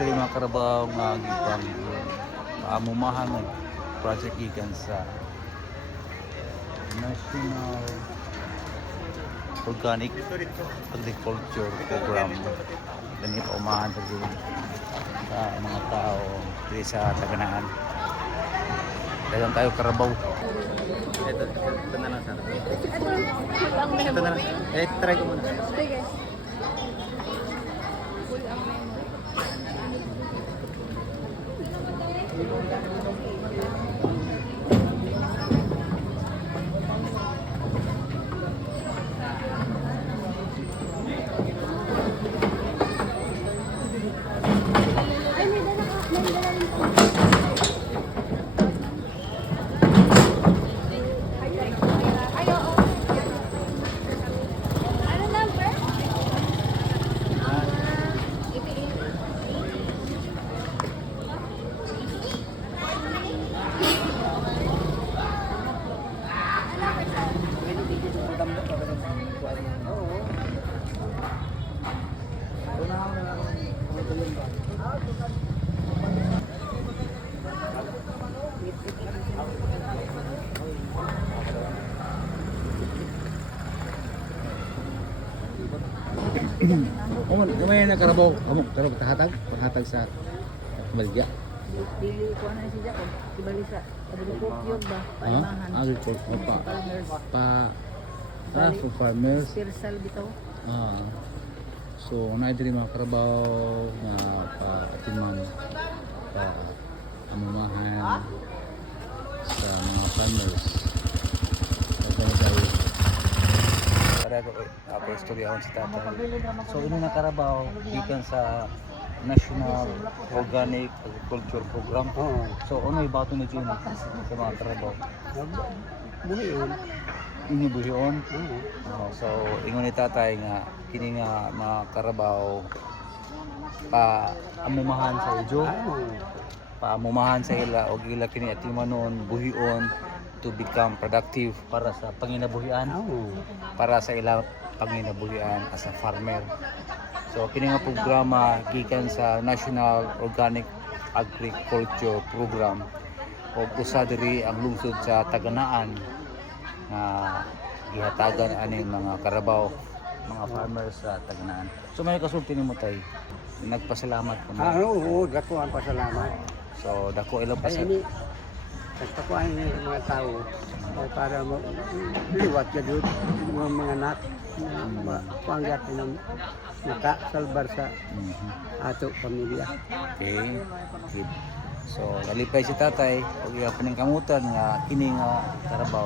diri mga karabaw nga gipang paamumahan ng project gikan sa National Organic Agriculture Program. Ganito paumahan diri sa mga tao diri sa Taganaan. Dagan tayo karabaw. Ito na lang sana. Ito na lang. Try ko muna. Sige. May nakarabaw. Karabaw tahatag sa Maligya. Dili ko na siya ko. Kibali sa agriculture ba? Paimahan. Agriculture for farmers. Spersal bitaw. So na diri mga karabaw nga paatiman pa amumahan sa mga farmers. Ako istoryahon si tatay. So ini na karabaw gikan sa National Organic Agriculture Program. So ano ibato ni Jun sa mga karabaw? Buhiyon. Ini buhiyon. So ingon ni tatay nga kini nga mga karabaw pa amumahan sa ijo. Pa amumahan sa ila og ila kini atimanon buhiyon to become productive para sa panginabuhian. Para sa ila panginabuhian as a farmer. So kini nga programa gikan sa National Organic Agriculture Program o usa diri ang lungsod sa Taganaan nga gihatagan aning mga karabaw, mga farmers sa Taganaan. So may kasulti nimo tay. Nagpasalamat ko na. Oo, dako ang pasalamat. So dako ila Ay, ini, nagpakuhan ng mga tao para liwat ka doon mga anak panggat ng makasalbar sa ato pamilya. Okay. Good. So nalipay si tatay og iya paningkamutan nga kini nga karabaw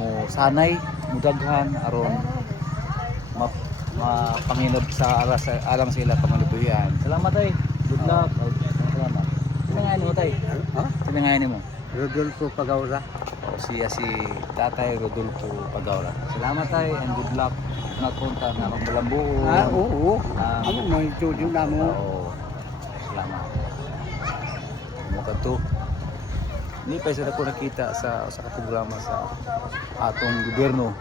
mo sanay mudaghan aron mapanginod sa alang sila panginabuhian. Salamat tay. Good luck. Salamat. Sinangayan mo tay? Sinangayan mo? Rodolfo Pagaura. Siya si Tatay Rodolfo Pagaura. Salamat tay and good luck. Nagpunta na magbalambuo. Oo. Ano mo itudo na mo? Oo. Salamat. Mukha to. Hindi pa isa ko nakita sa programa sa atong gobyerno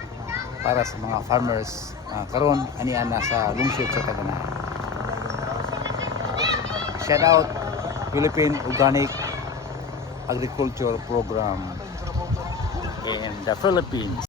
para sa mga farmers. Karon ani ana sa lungsod sa Taganaan. Shout out Philippine Organic Agriculture Program in the Philippines.